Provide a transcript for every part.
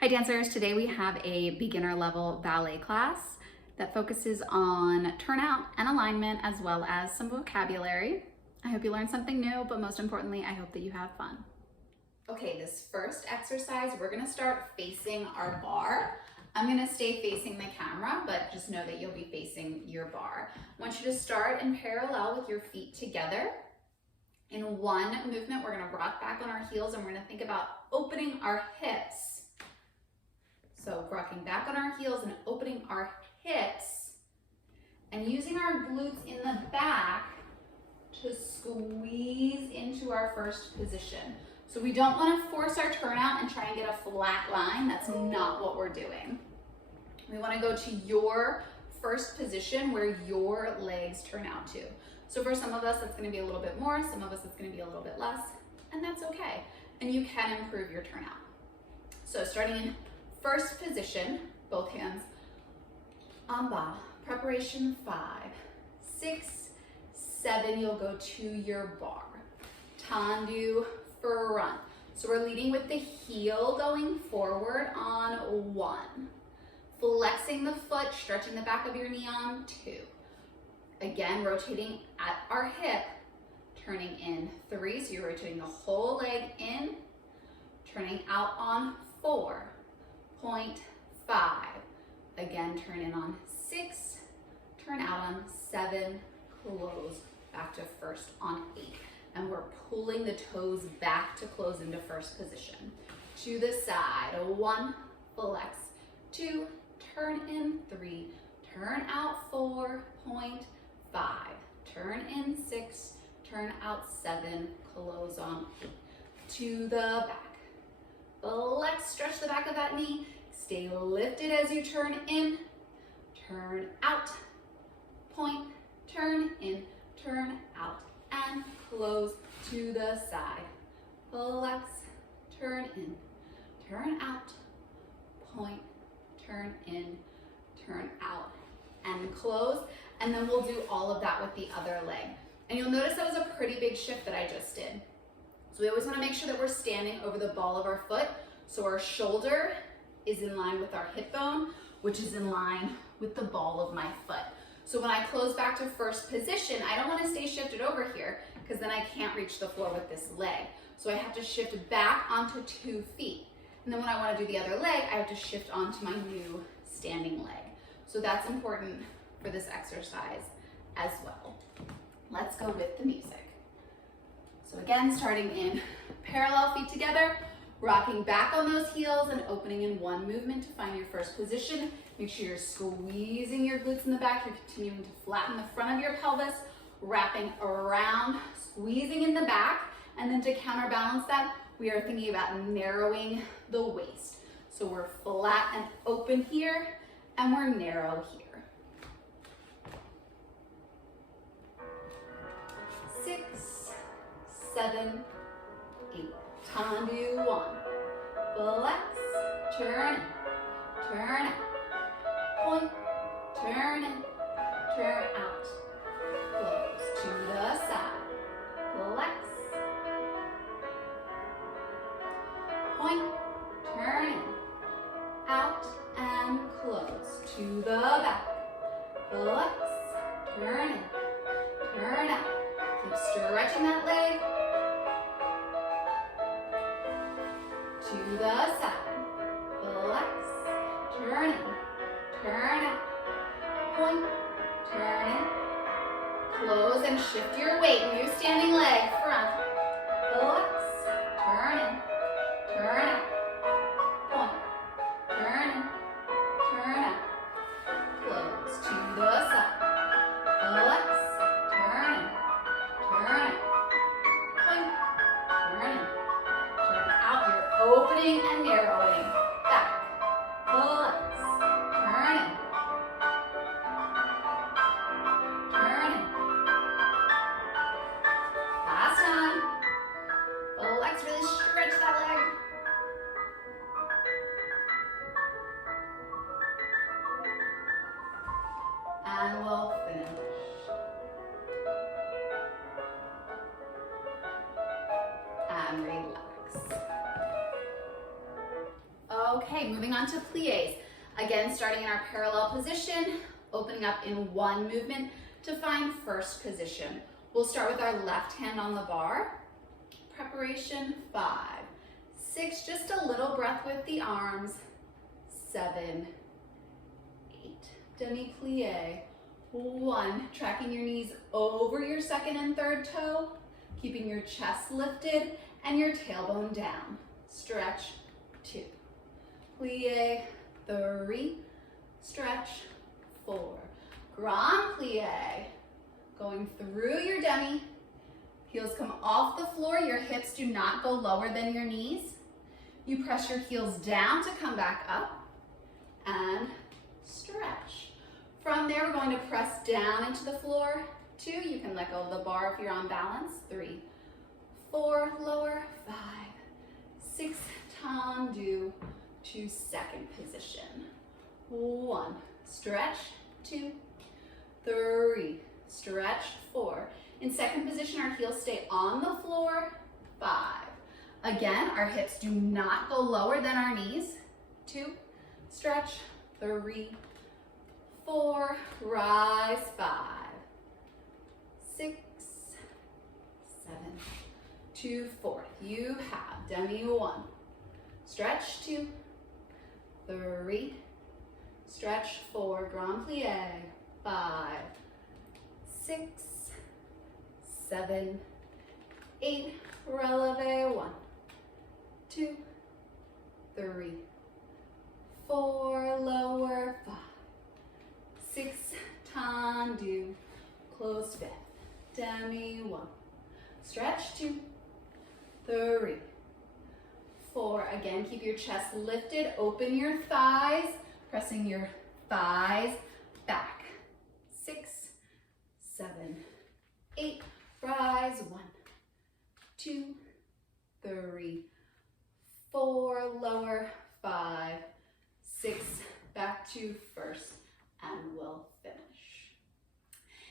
Hi dancers, today we have a beginner level ballet class that focuses on turnout and alignment as well as some vocabulary. I hope you learned something new, but most importantly, I hope that you have fun. Okay, this first exercise, we're gonna start facing our barre. I'm gonna stay facing the camera, but just know that you'll be facing your barre. I want you to start in parallel with your feet together. In one movement, we're gonna rock back on our heels and we're gonna think about opening our hips. So rocking back on our heels and opening our hips and using our glutes in the back to squeeze into our first position. So we don't want to force our turnout and try and get a flat line. That's not what we're doing. We want to go to your first position where your legs turn out to. So for some of us, that's going to be a little bit more. Some of us, it's going to be a little bit less, and that's okay. And you can improve your turnout. So starting in first position, both hands en bas. Preparation 5, 6, 7, you'll go to your barre. Tendu front. So we're leading with the heel going forward on 1. Flexing the foot, stretching the back of your knee on 2. Again, rotating at our hip, turning in 3. So you're rotating the whole leg in, turning out on 4. 0.5. Again, turn in on 6, turn out on 7, close back to first on 8. And we're pulling the toes back to close into first position. To the side, 1, flex, 2, turn in 3, turn out 4.5, turn in 6, turn out 7, close on 8. To the back. Let's stretch the back of that knee. Stay lifted as you turn in, turn out, point, turn in, turn out, and close to the side. Flex, turn in, turn out, point, turn in, turn out, and close. And then we'll do all of that with the other leg. And you'll notice that was a pretty big shift that I just did. So we always want to make sure that we're standing over the ball of our foot. So our shoulder is in line with our hip bone, which is in line with the ball of my foot. So when I close back to first position, I don't want to stay shifted over here because then I can't reach the floor with this leg. So I have to shift back onto 2 feet. And then when I want to do the other leg, I have to shift onto my new standing leg. So that's important for this exercise as well. Let's go with the music. So again, starting in parallel feet together, rocking back on those heels and opening in one movement to find your first position. Make sure you're squeezing your glutes in the back. You're continuing to flatten the front of your pelvis, wrapping around, squeezing in the back. And then to counterbalance that, we are thinking about narrowing the waist. So we're flat and open here, and we're narrow here. 6, 7, 8. Tendu 1. Flex, turn in, turn out. Point, turn in, turn out. Close to the side. Flex. Point, turn in, out, and close. To the back. Flex, turn in, turn out. Keep stretching that leg. To the side. Flex, turn in, turn out. Point, turn in, close and shift your weight. New standing leg, front. Flex, turn in, turn out. Point, turn in, turn out. Close to the side. Flex, turn in, turn out. Point, turn in, turn out. You're opening and narrowing. Back. Flex. Turn in. Turn in. Last time. Flex. Really stretch that leg. And we'll finish. And relax. Okay. Okay, moving on to pliés. Again, starting in our parallel position, opening up in one movement to find first position. We'll start with our left hand on the bar. Preparation, 5, 6, just a little breath with the arms, 7, 8, demi-plie, 1, tracking your knees over your second and third toe, keeping your chest lifted and your tailbone down. Stretch, 2, plie, 3, stretch, 4, grand plie, going through your demi, heels come off the floor, your hips do not go lower than your knees. You press your heels down to come back up and stretch. From there, we're going to press down into the floor. 2, you can let go of the bar if you're on balance. 3, 4, lower, 5, 6, tendu to second position. 1, stretch, 2, 3, stretch, 4. In second position, our heels stay on the floor, 5. Again, our hips do not go lower than our knees. 2, stretch, 3, 4, rise, 5, 6, 7, to fourth. You have demi 1, stretch 2, 3, stretch 4, grand plie, 5, 6, 7, 8, releve, 1, 2, 3, 4, lower, 5, 6, tendu, close 5th, demi 1, stretch 2, 3, 4, again keep your chest lifted, open your thighs, pressing your thighs back, 6, 7, 8, rise, 1, 2, 3, 4, lower, 5, 6, back to first, and we'll finish.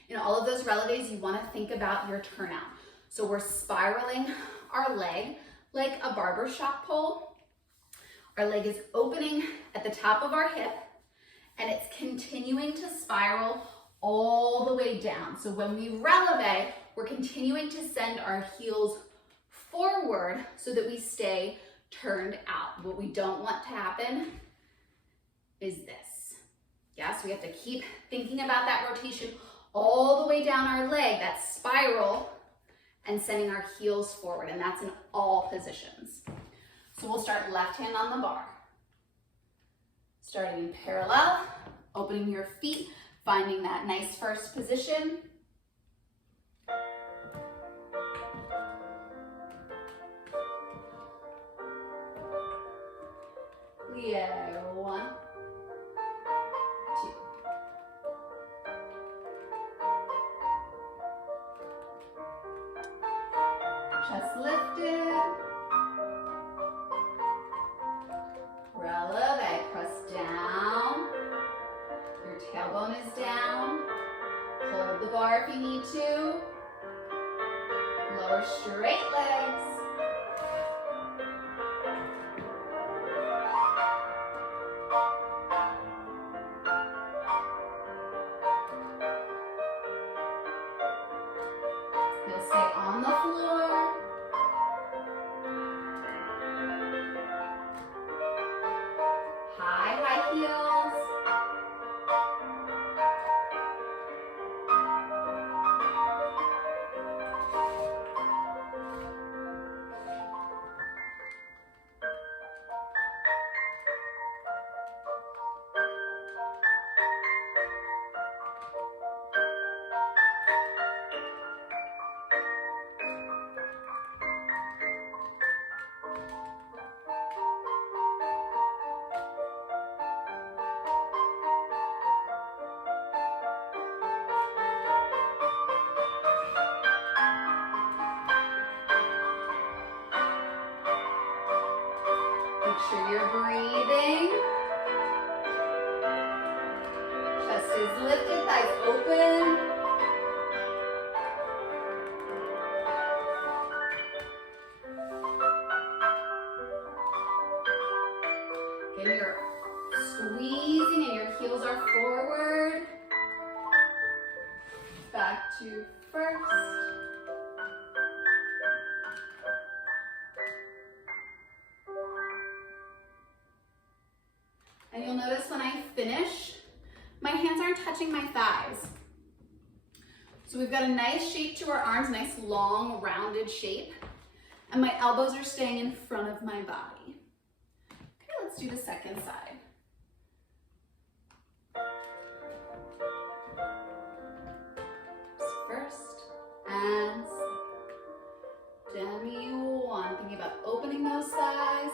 In all of those releves, you want to think about your turnout. So we're spiraling our leg like a barbershop pole. Our leg is opening at the top of our hip, and it's continuing to spiral all the way down. So when we releve, we're continuing to send our heels forward so that we stay turned out. What we don't want to happen is this. Yeah, so we have to keep thinking about that rotation all the way down our leg, that spiral, and sending our heels forward, and that's in all positions. So we'll start left hand on the bar. Starting in parallel, opening your feet, finding that nice first position. Plie, 1, 2. Chest lifted. Releve, press down. Your tailbone is down. Hold the bar if you need to. Lower straight legs. You'll stay on the floor. High heels. Make sure you're breathing. Chest is lifted, thighs open. Again, you're squeezing and your heels are forward. Back to first. And you'll notice when I finish, my hands aren't touching my thighs. So we've got a nice shape to our arms, nice long rounded shape. And my elbows are staying in front of my body. Okay, let's do the second side. First and demi one. Thinking about opening those thighs,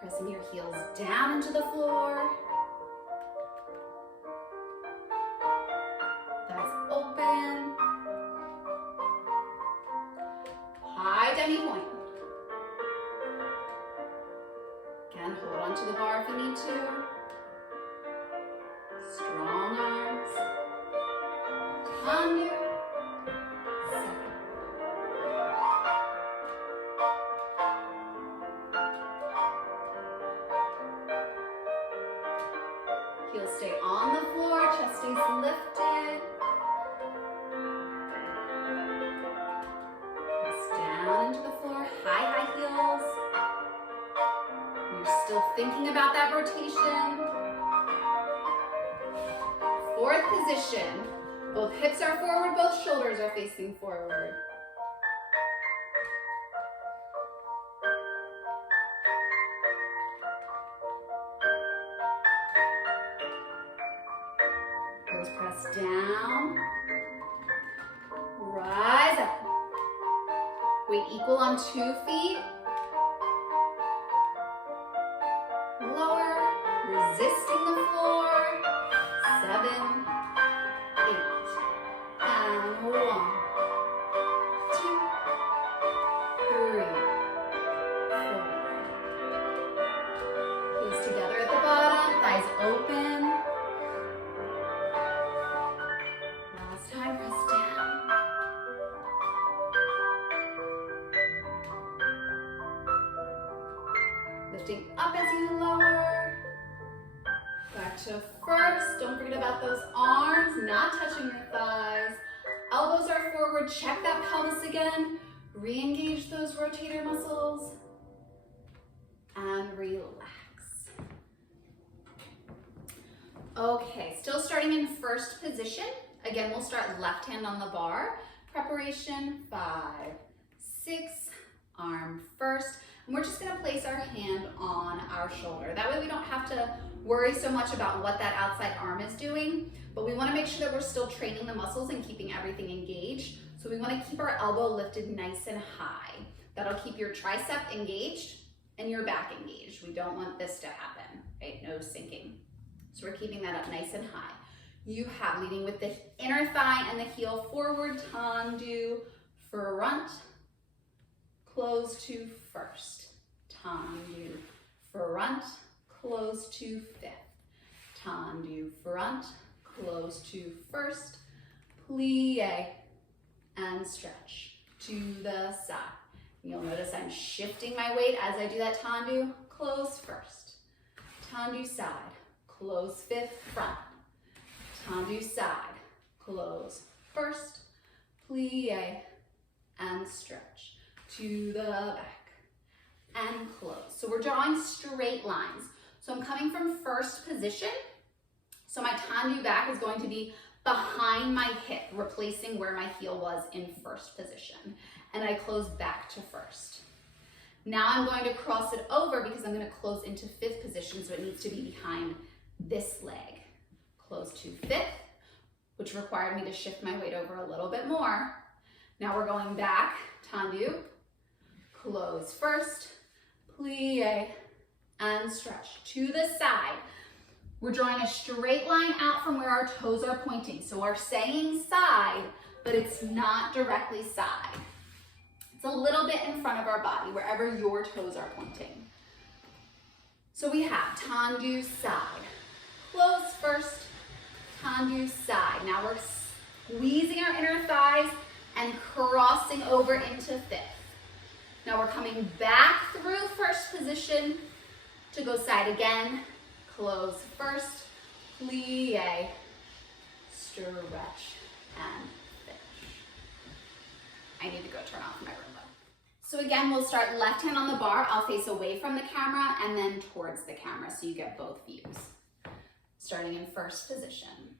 pressing your heels down into the floor. Thighs open. High demi point. Again, hold onto the bar if you need to. Strong arms. On you. Heels stay on the floor, chest stays lifted. Press down into the floor, high heels. You're still thinking about that rotation. Fourth position. Both hips are forward, both shoulders are facing forward. Heels press down. Rise up. Weight equal on 2 feet. Lower, resisting the floor. 7, 8, and 1, 2, 3, 4. Heels together at the bottom, thighs open. Last time, press down. Lifting up as you lower. Back to first. Don't forget about those arms, not touching your thighs. Elbows are forward. Check that pelvis again. Re-engage those rotator muscles. And relax. Okay, still starting in first position. Again, we'll start left hand on the bar. Preparation, 5, 6, arm first. And we're just gonna place our hand on our shoulder. That way we don't have to worry so much about what that outside arm is doing, but we wanna make sure that we're still training the muscles and keeping everything engaged. So we wanna keep our elbow lifted nice and high. That'll keep your tricep engaged and your back engaged. We don't want this to happen, right? No sinking. So we're keeping that up nice and high. You have leading with the inner thigh and the heel forward, tendu, front, close to first. Tendu, front, close to fifth. Tendu, front, close to first. Plie, and stretch to the side. You'll notice I'm shifting my weight as I do that tendu. Close first. Tendu side, close fifth, front. Tendu side, close first, plie, and stretch to the back, and close. So we're drawing straight lines. So I'm coming from first position. So my tendu back is going to be behind my hip, replacing where my heel was in first position. And I close back to first. Now I'm going to cross it over because I'm going to close into fifth position, so it needs to be behind this leg. Close to fifth, which required me to shift my weight over a little bit more. Now we're going back, tendu, close first, plie, and stretch to the side. We're drawing a straight line out from where our toes are pointing. So we're saying side, but it's not directly side. It's a little bit in front of our body, wherever your toes are pointing. So we have tendu side, close first, tendu side. Now we're squeezing our inner thighs and crossing over into fifth. Now we're coming back through first position To go side again, close first, plie, stretch, and finish. I need to go turn off my Roomba. So again, we'll start left hand on the bar. I'll face away from the camera and then towards the camera so you get both views. Starting in first position.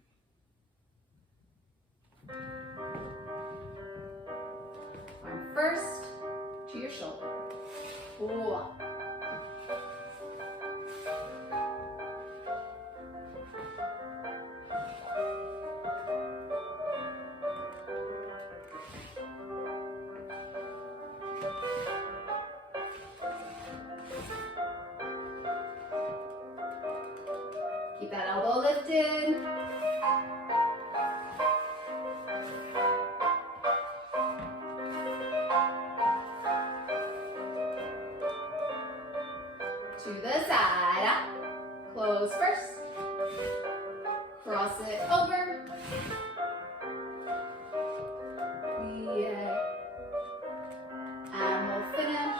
Arm first to your shoulder. 1. Keep that elbow lifted. To the side, up. Close first. Cross it over. Plie. And we'll finish.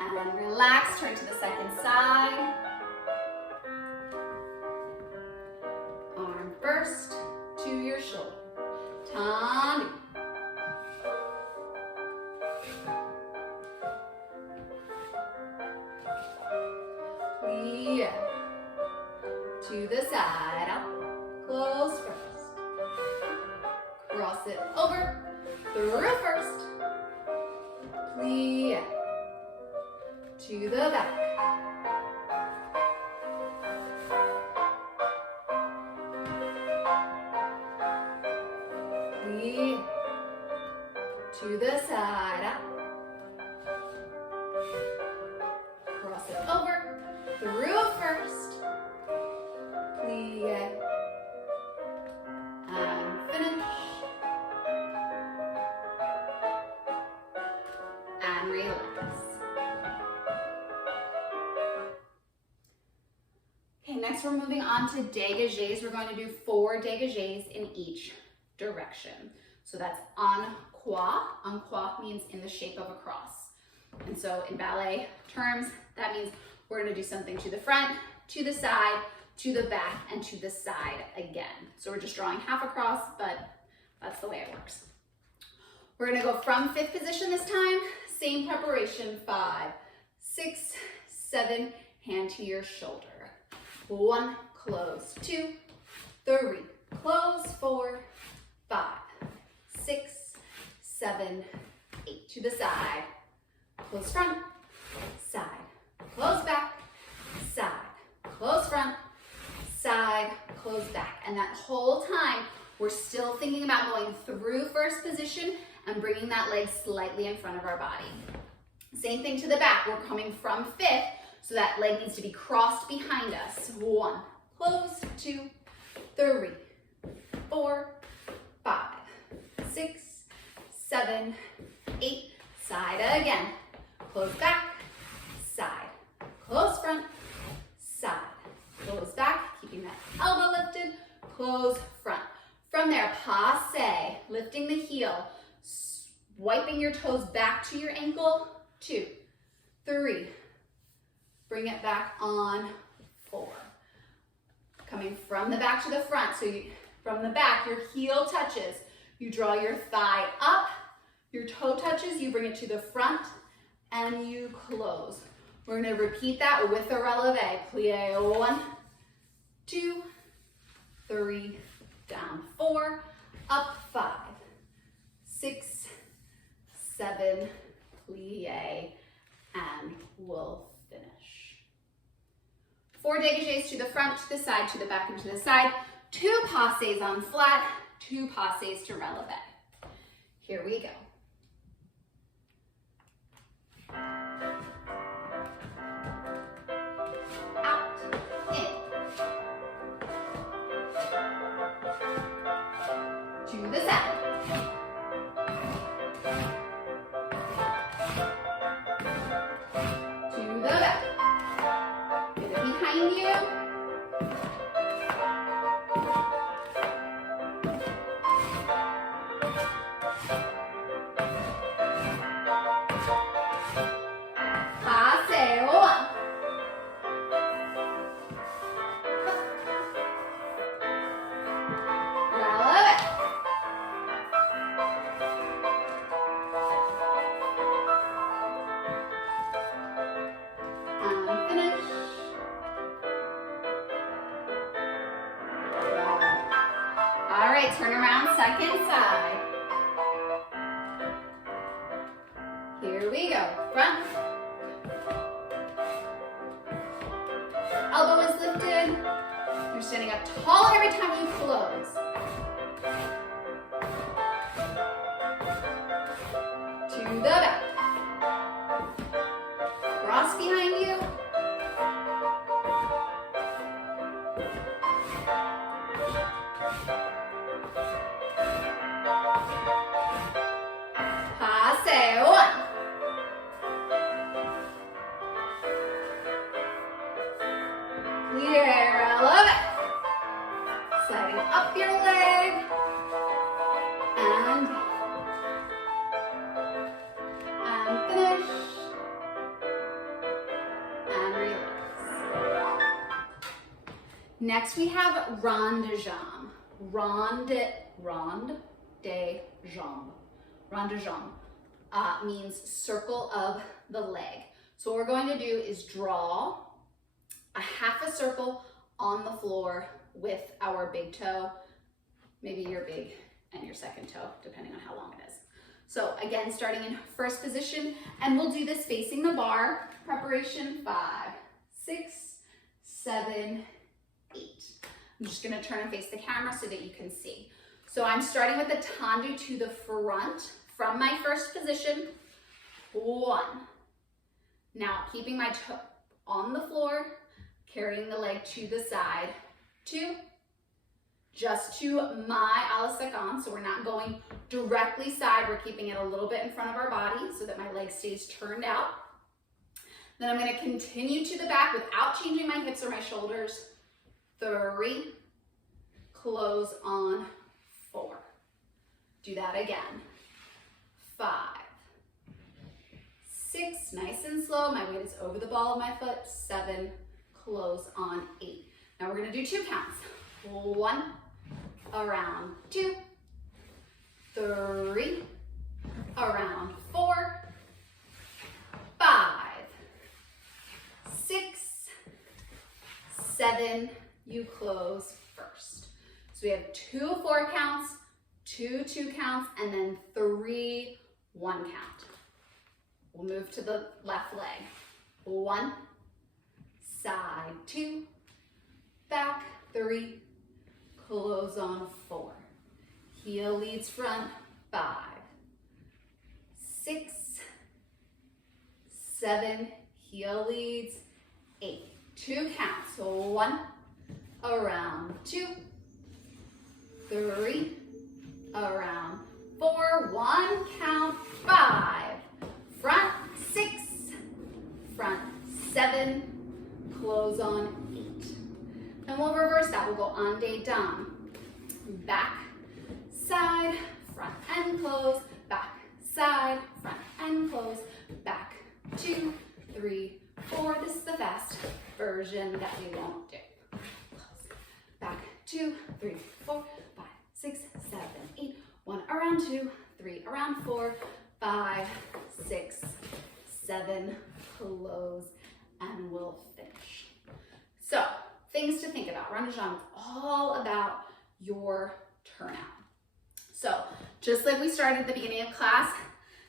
And relax, turn to the second side. Arm first to your shoulder. Tandu. Plie. To the side, up. Close first. Cross it over. Through first. Plie. To the back. Plie. To the side, up. Cross it over, through first. Plie. And finish. And relax. Next, we're moving on to dégagés. We're going to do 4 dégagés in each direction. So that's en croix. En croix means in the shape of a cross. And so in ballet terms, that means we're going to do something to the front, to the side, to the back, and to the side again. So we're just drawing half a cross, but that's the way it works. We're going to go from 5th position this time. Same preparation. 5, 6, 7, hand to your shoulder. 1, close, 2, 3, close, 4, 5, 6, 7, 8. To the side, close front, side, close back, side, close front, side, close back. And that whole time, we're still thinking about going through first position and bringing that leg slightly in front of our body. Same thing to the back. We're coming from 5th. So that leg needs to be crossed behind us. 1, close, 2, 3, 4, 5, 6, 7, 8. Side again. Close back, side. Close front, side. Close back, keeping that elbow lifted. Close front. From there, passe, lifting the heel, wiping your toes back to your ankle. 2, 3. Bring it back on 4. Coming from the back to the front. So from the back, your heel touches. You draw your thigh up. Your toe touches. You bring it to the front and you close. We're going to repeat that with a releve. Plie. 1, 2, 3, down 4, up 5, 6, 7, plie, and we'll finish. 4 dégagés to the front, to the side, to the back, and to the side. 2 passes on flat, 2 passes to releve. Here we go. Out, in. To the side. To the back. Get it behind you. Here we go. Front. Elbow is lifted. You're standing up tall every time you close. To the back. Cross behind you. Passe. One. Clear. I love it. Sliding up your leg. And finish. And release. Next we have rond de jambe. Rond de jambe. Rond de jambe means circle of the leg. So what we're going to do is draw a half a circle on the floor with our big toe, maybe your big and your second toe, depending on how long it is. So again, starting in first position, and we'll do this facing the bar. Preparation, 5, 6, 7, 8. I'm just gonna turn and face the camera so that you can see. So I'm starting with the tendu to the front from my first position. 1. Now keeping my toe on the floor, carrying the leg to the side. 2. Just to my a la seconde, so we're not going directly side, we're keeping it a little bit in front of our body so that my leg stays turned out. Then I'm gonna continue to the back without changing my hips or my shoulders. 3, close on 4. Do that again. 5, 6, nice and slow, my weight is over the ball of my foot. 7, close on 8. Now we're gonna do 2 counts. 1, around 2, 3, around 4, 5, 6, 7, you close first. So we have 2 4 counts, 2 2 counts, and then 3 1 count. We'll move to the left leg. 1, side 2, back 3, close on 4. Heel leads front, 5, 6, 7, heel leads 8. 2 counts. So 1, around 2, 3, around 4, 1 count, 5, front 6, front 7, close on 8. And we'll reverse that. We'll go en deux dames. Back, side, front and close, back, side, front and close, back, 2, 3, 4. This is the fast version that we won't do. Close. Back, 2, 3, 4, 5, 6, 7, 8. 1 around 2, 3 around 4, 5, 6, 7, close, and we'll finish. So, things to think about. Rond de jambe is all about your turnout. So, just like we started at the beginning of class,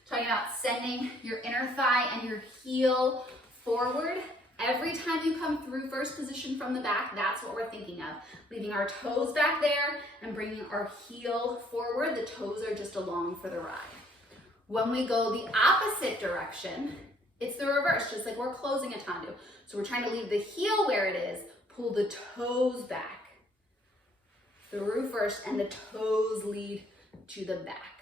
talking about sending your inner thigh and your heel forward. Every time you come through first position from the back, that's what we're thinking of. Leaving our toes back there and bringing our heel forward. The toes are just along for the ride. When we go the opposite direction, it's the reverse, just like we're closing a tendu. So we're trying to leave the heel where it is, pull the toes back through first, and the toes lead to the back.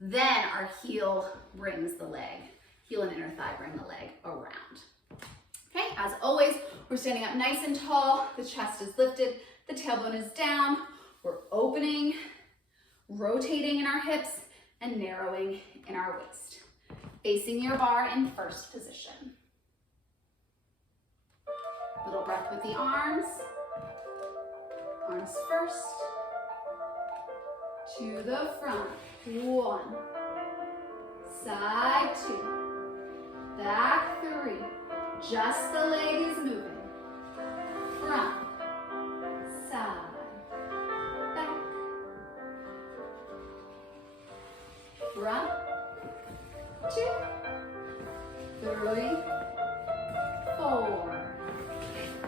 Then our heel brings the leg. Heel and inner thigh bring the leg around. Okay, as always, we're standing up nice and tall, the chest is lifted, the tailbone is down, we're opening, rotating in our hips, and narrowing in our waist. Facing your bar in first position. Little breath with the arms. Arms first. To the front. 1. Side 2. Back 3. Just the leg is moving. Front. Side. Back. Front. 2, 3, 4,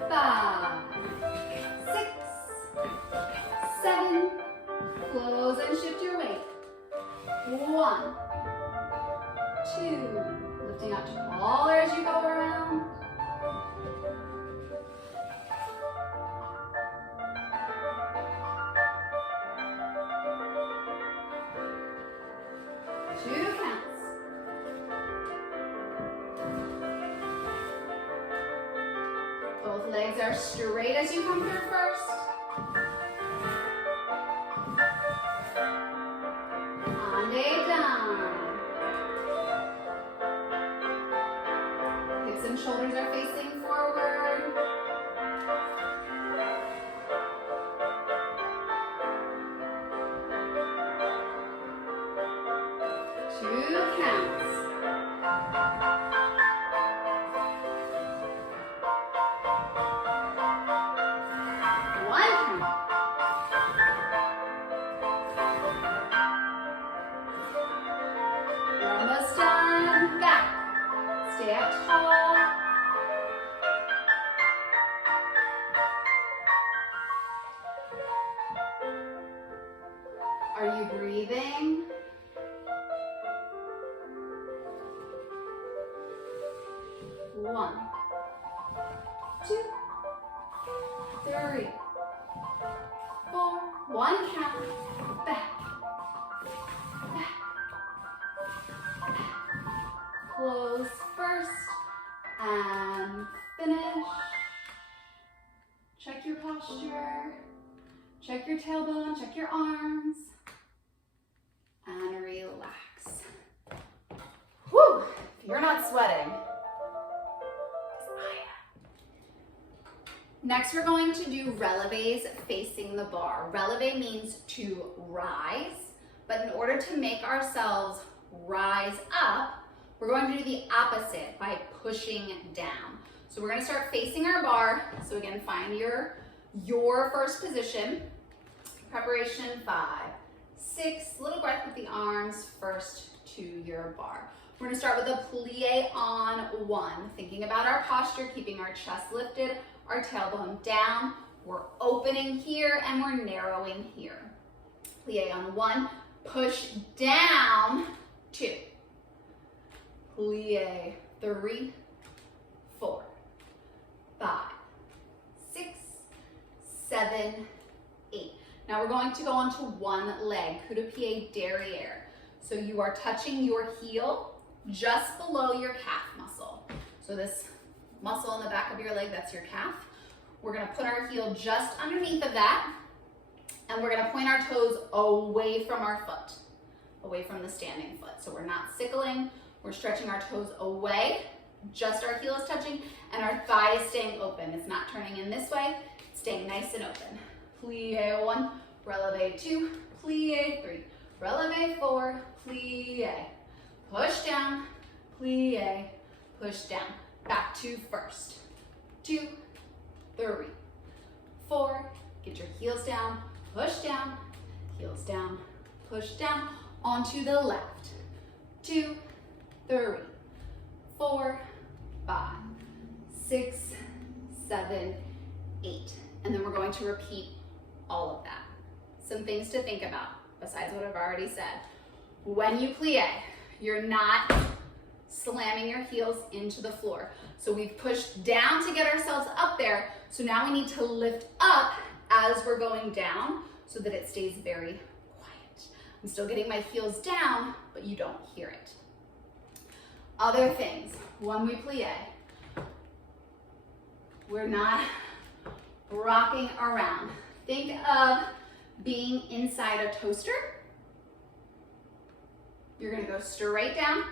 5, 6, 7. Close and shift your weight. 1, 2. Lifting up taller as you go around. 2 counts. Both legs are straight as you come through first. And down. Hips and shoulders are facing forward. Two counts. One count. We're almost done. Back. Stay up tall. Are you breathing? One, 2, 3, 4. One count. Back. Back. Close first and finish. Check your posture. Check your tailbone. Check your arms. And relax. Whew! If you're not sweating. Next, we're going to do releves facing the bar. Releve means to rise, but in order to make ourselves rise up, we're going to do the opposite by pushing down. So we're going to start facing our bar. So again, find your first position. Preparation, 5, 6. Little breath with the arms first to your bar. We're going to start with a plie on 1. Thinking about our posture, keeping our chest lifted, our tailbone down. We're opening here and we're narrowing here. Plie on 1, push down, 2. Plie, 3, 4, 5, 6, 7, 8. Now we're going to go onto one leg, coup de pied derriere. So you are touching your heel just below your calf muscle. So this muscle in the back of your leg, that's your calf. We're gonna put our heel just underneath of that, and we're gonna point our toes away from our foot, away from the standing foot. So we're not sickling, we're stretching our toes away, just our heel is touching, and our thigh is staying open. It's not turning in this way, it's staying nice and open. Plie 1, releve 2, plie 3, releve 4, plie, push down, plie, push down. Back to first. 2, 3, 4. Get your heels down, push down, heels down, push down. Onto the left. 2, 3, 4, 5, 6, 7, 8. And then we're going to repeat all of that. Some things to think about besides what I've already said. When you plie, you're not slamming your heels into the floor. So we've pushed down to get ourselves up there. So now we need to lift up as we're going down so that it stays very quiet. I'm still getting my heels down, but you don't hear it. Other things, when we plie, we're not rocking around. Think of being inside a toaster. You're gonna go straight down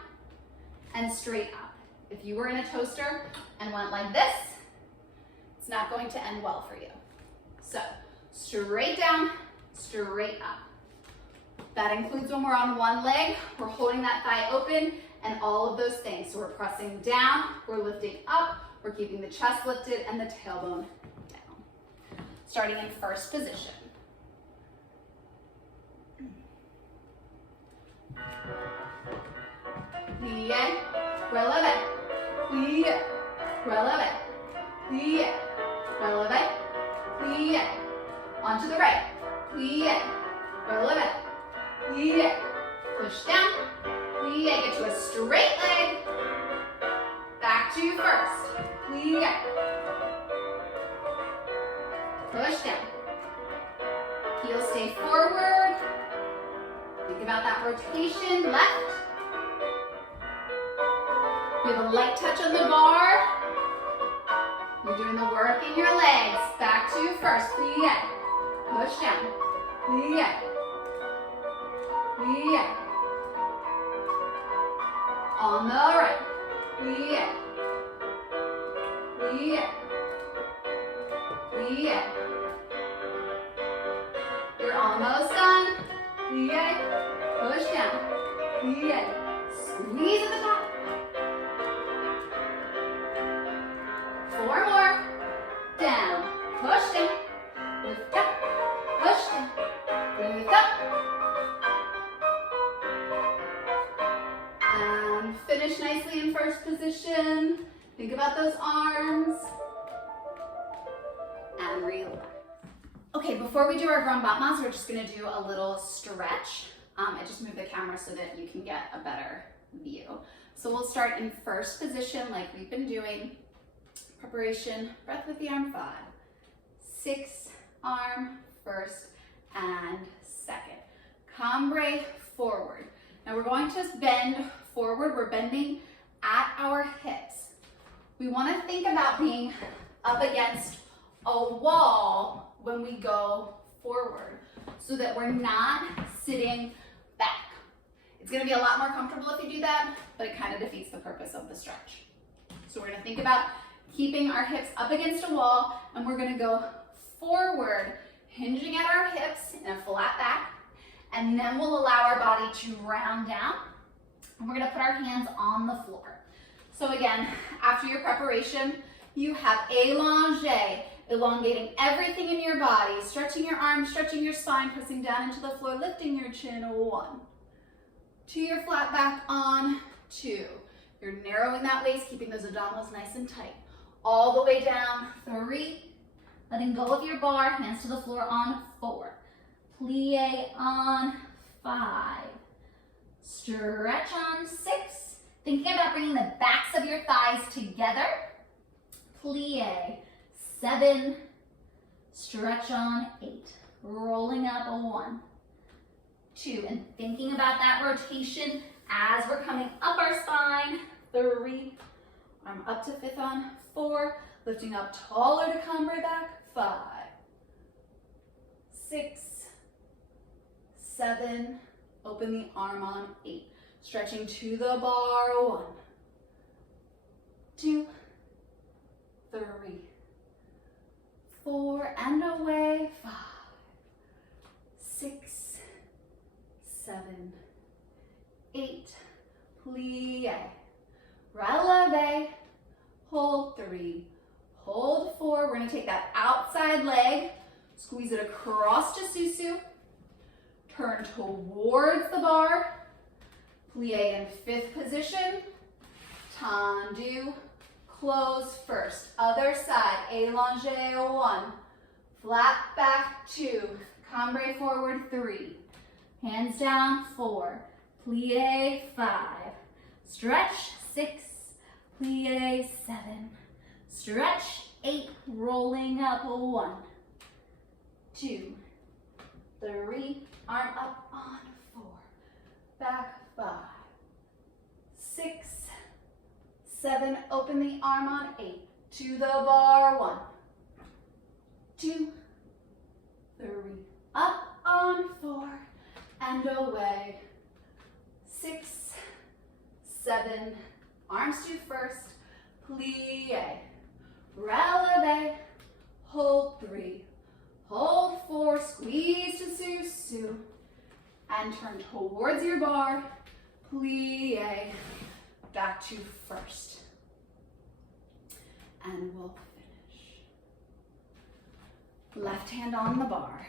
and straight up. If you were in a toaster and went like this, it's not going to end well for you. So straight down, straight up. That includes when we're on one leg, we're holding that thigh open and all of those things. So we're pressing down, we're lifting up, we're keeping the chest lifted and the tailbone down. Starting in first position. plie, releve, plie, releve, plie, releve, plie. Onto the right, plie, releve, plie. Push down, plie, get to a straight leg. Back to first, plie. Push down. Heels stay forward. Think about that rotation, left. You have a light touch on the bar. You're doing the work in your legs. Back to first, plie. Push down, plie. Plie. On the right, plie. Plie. Plie. You're almost done. Plie. Push down. Plie. Squeeze at the top. 4 more. Down. Push down. Lift up. Push down. Lift up. And finish nicely in first position. Think about those arms. And relax. Okay, before we do our grand battements, we're just gonna do a little stretch. I just moved the camera so that you can get a better view. So we'll start in first position like we've been doing. Preparation, breath with the arm, 5, 6, arm, first and second. Cambre forward. Now we're going to bend forward. We're bending at our hips. We want to think about being up against a wall when we go forward so that we're not sitting back. It's going to be a lot more comfortable if you do that, but it kind of defeats the purpose of the stretch. So we're going to think about keeping our hips up against a wall, and we're going to go forward, hinging at our hips in a flat back, and then we'll allow our body to round down, and we're going to put our hands on the floor. So again, after your preparation, you have allongé, elongating everything in your body, stretching your arms, stretching your spine, pressing down into the floor, lifting your chin, 1. To your flat back on 2. You're narrowing that waist, keeping those abdominals nice and tight. All the way down, 3. Letting go of your bar, hands to the floor on 4. Plie on 5. Stretch on 6. Thinking about bringing the backs of your thighs together. Plie, 7. Stretch on 8. Rolling up, 1, 2. And thinking about that rotation as we're coming up our spine. 3. Arm up to 5th on 4. Lifting up taller to cambre back. 5, 6, 7. Open the arm on 8. Stretching to the bar. 1, 2, 3, 4, and away. 5, 6, 7, 8. Plie. Releve. Hold 3. Hold 4. We're going to take that outside leg, squeeze it across to susu. Turn towards the bar. Plie in 5th position. Tendu. Close first. Other side. Allongé, 1. Flat back, 2. Cambre forward, 3. Hands down, 4. Plie, 5. Stretch, 6. Plie, 7. Stretch, 8. Rolling up, 1, 2, 3. Arm up on 4. Back, 5, 6, 7. Open the arm on 8. To the bar, 1, 2, 3. Up on 4 and away. 6, 7. Arms to first. Plie. Releve. Hold 3. Hold 4. Squeeze to susu. And turn towards your bar. Plie. Back to first. And we'll finish. Left hand on the bar.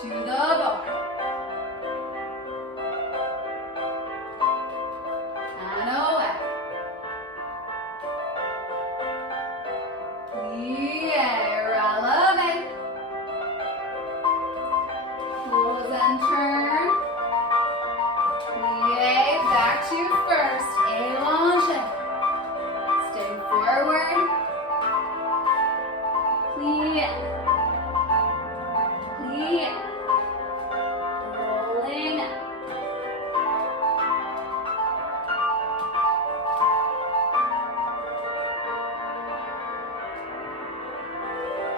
to the bar. And away. Plie, releve. Close and turn. Plie, back to first. Allonge. Stay forward. Plie. Plie. Rolling.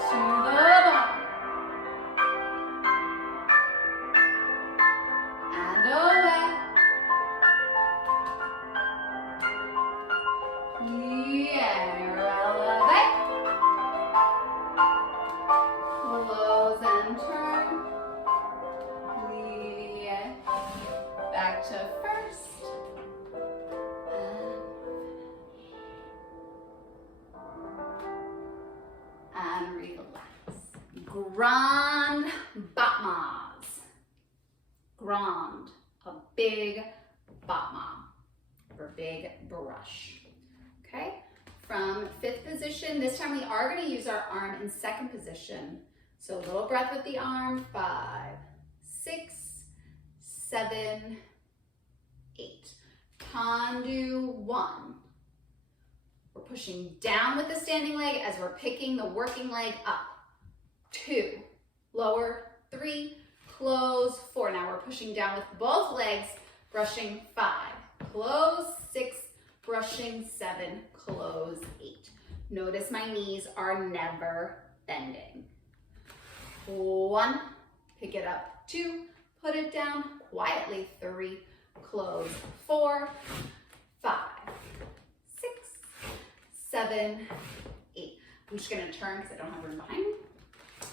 To the bar. And away. Plie, releve. Close and turn. Plie. Back to first. And relax. Grand battements. Grand, a big battement, or big brush. Okay, from fifth position, this time we are going to use our arm in second position. So a little breath with the arm, 5, 6, 7, 8. Tendu, 1. We're pushing down with the standing leg as we're picking the working leg up. 2, lower, 3, close, 4. Now we're pushing down with both legs, brushing 5, close, 6, brushing 7, close, 8. Notice my knees are never bending. 1, pick it up, 2, put it down quietly, 3, close, 4, 5, 6, 7, 8. I'm just gonna turn because I don't have room behind me.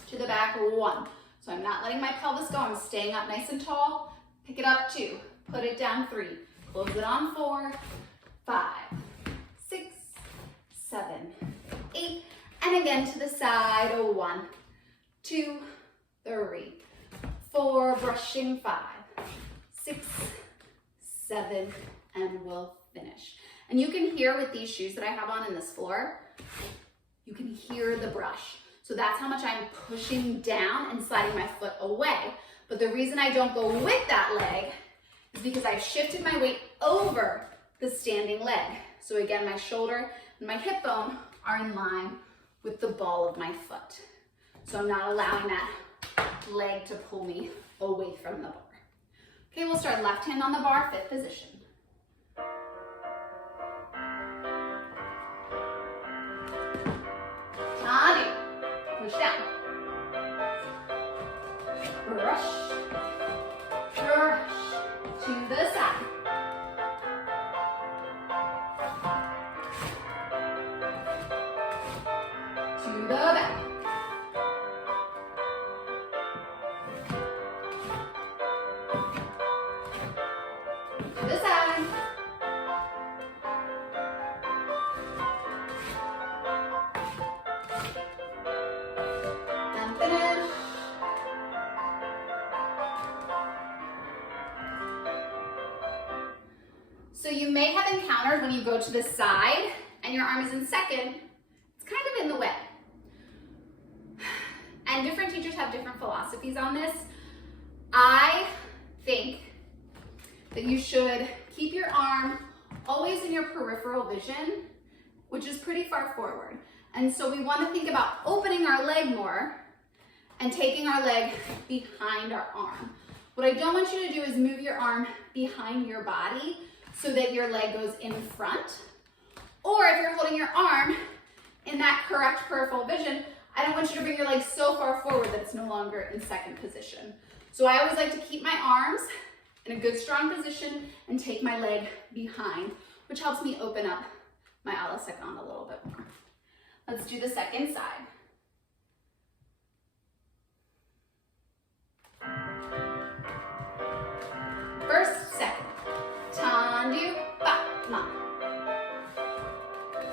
To the back, 1. So I'm not letting my pelvis go, I'm staying up nice and tall. Pick it up, 2, put it down, 3, close it on, 4, 5, 6, 7, 8. And again to the side, 1, 2, 3, 4, brushing 5, 6, 7, and we'll finish. And you can hear with these shoes that I have on in this floor, you can hear the brush. So that's how much I'm pushing down and sliding my foot away. But the reason I don't go with that leg is because I've shifted my weight over the standing leg. So again, my shoulder and my hip bone are in line with the ball of my foot. So I'm not allowing that leg to pull me away from the bar. Okay, we'll start left hand on the bar, fifth position. Tendu, push down. Brush, brush, to the side. To the back. To the side. And finish. So you may have encountered when you go to the side and your arm is in second, it's kind of in the way. And different teachers have different philosophies on this. I think that you should keep your arm always in your peripheral vision, which is pretty far forward. And so we want to think about opening our leg more and taking our leg behind our arm. What I don't want you to do is move your arm behind your body so that your leg goes in front. Or if you're holding your arm in that correct peripheral vision, I don't want you to bring your leg so far forward that it's no longer in second position. So I always like to keep my arms in a good strong position and take my leg behind, which helps me open up my ala second a little bit more. Let's do the second side. First, second. Tendu, battement.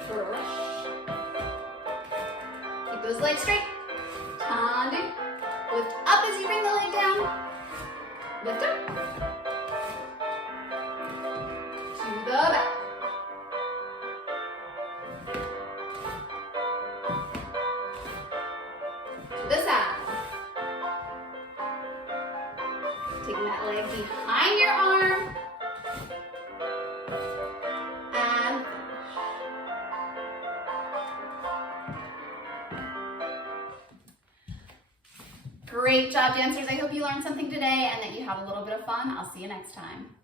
Brush. Keep those legs straight. Tendu, Lift up as you bring the leg down. Lift up. To the back. To the side. Taking that leg behind your arm. And great job, dancers. I hope you learned something today and that you have a little bit of fun. I'll see you next time.